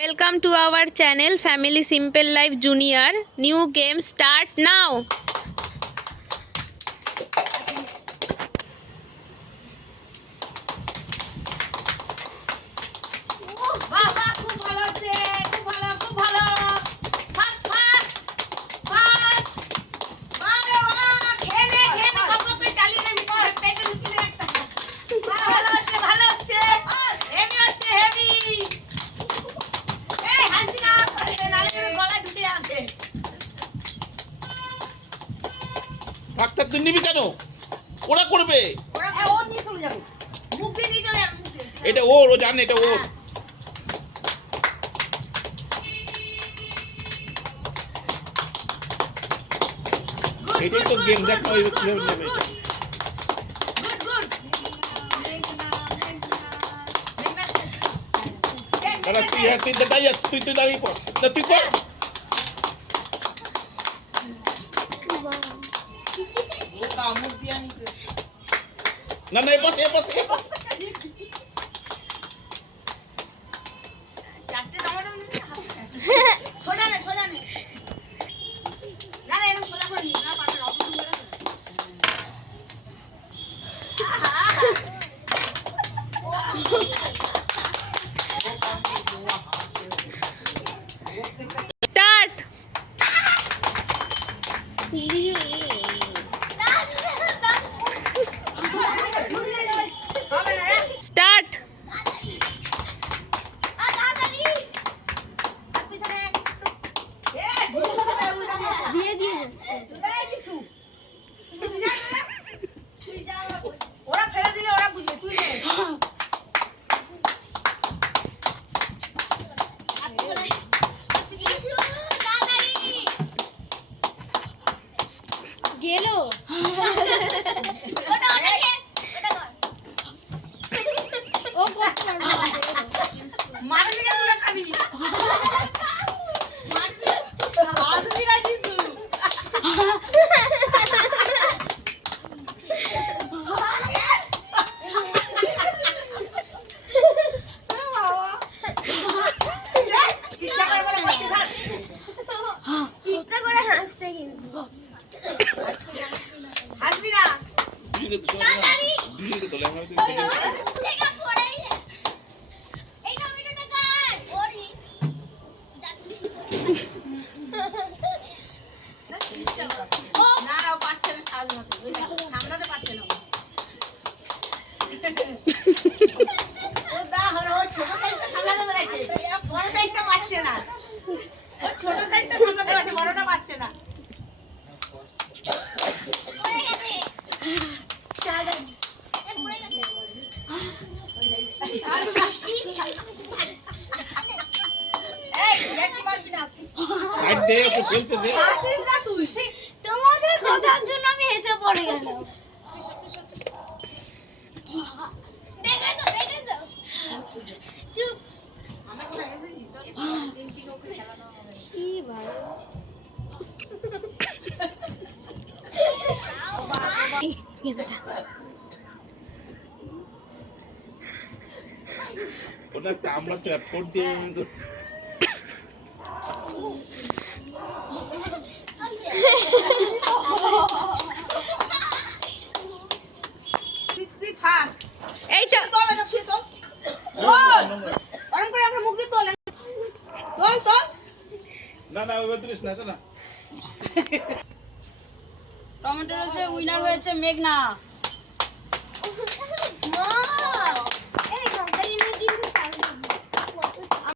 Welcome to our channel Family Simple Life Junior. New game start now. Doctor তুই নিবি কেন? ওরা করবে, এটা ওর, ও জানে এটা ওর। এটাই তো গেম, দেখ না কিভাবে নেবে। দাদা তুই দাঁড়িয়ে, তুই দাঁড়িয়ে পড়, তুই কর। না না, এপাশে এপাশে এপাশে। Start. Start. ওরা ফেলে দিলে ওরা বুঝবে, তুই নে। গেল ও মার দিকে তুলে খাবি। আসবি না জিসু। ইচ্ছা করে হাসছে কিন্তু আসবি না। দিকে তো চলে না, দিকে তো আমরা তো থেকে পড়েই রে এই টমেটোটা কাট ওরি না না, ও পাচ্ছে না, সামলাতে সামলাতে পারছে না। ও দা হলো, ও ছোট সাইজটা সামলাতে পেরেছে, বড় সাইজটা পাচ্ছে না। ও ছোট সাইজটা সামলাতে পারছে, বড়টা পাচ্ছে না। পড়ে গেছে সাদা এ পড়ে গেছে এই একটু মারবি না। সাইড দে, ওকে ফেলতে দে। আসিস না তুই, ঠিক। তোমাদের কথার জন্য আমি হেসে পড়ে গেলাম দেখেছো চুপ আমরা কোথায় এসেছি? তোর দিন থেকে ওকে খেলা দেওয়া হবে। কি ভালো ওটা কামড়া ট্র্যাপ কোড দিয়ে তুই ফাস্ট। এইটা তোল এটা, শুয়ে তোল। তোল। ওরম করে আমরা মুখ দিয়ে তোলেন। তোল তোল। না না, ওই বদলিস না, না। টমেটো রসে উইনার হয়েছে মেঘনা। মা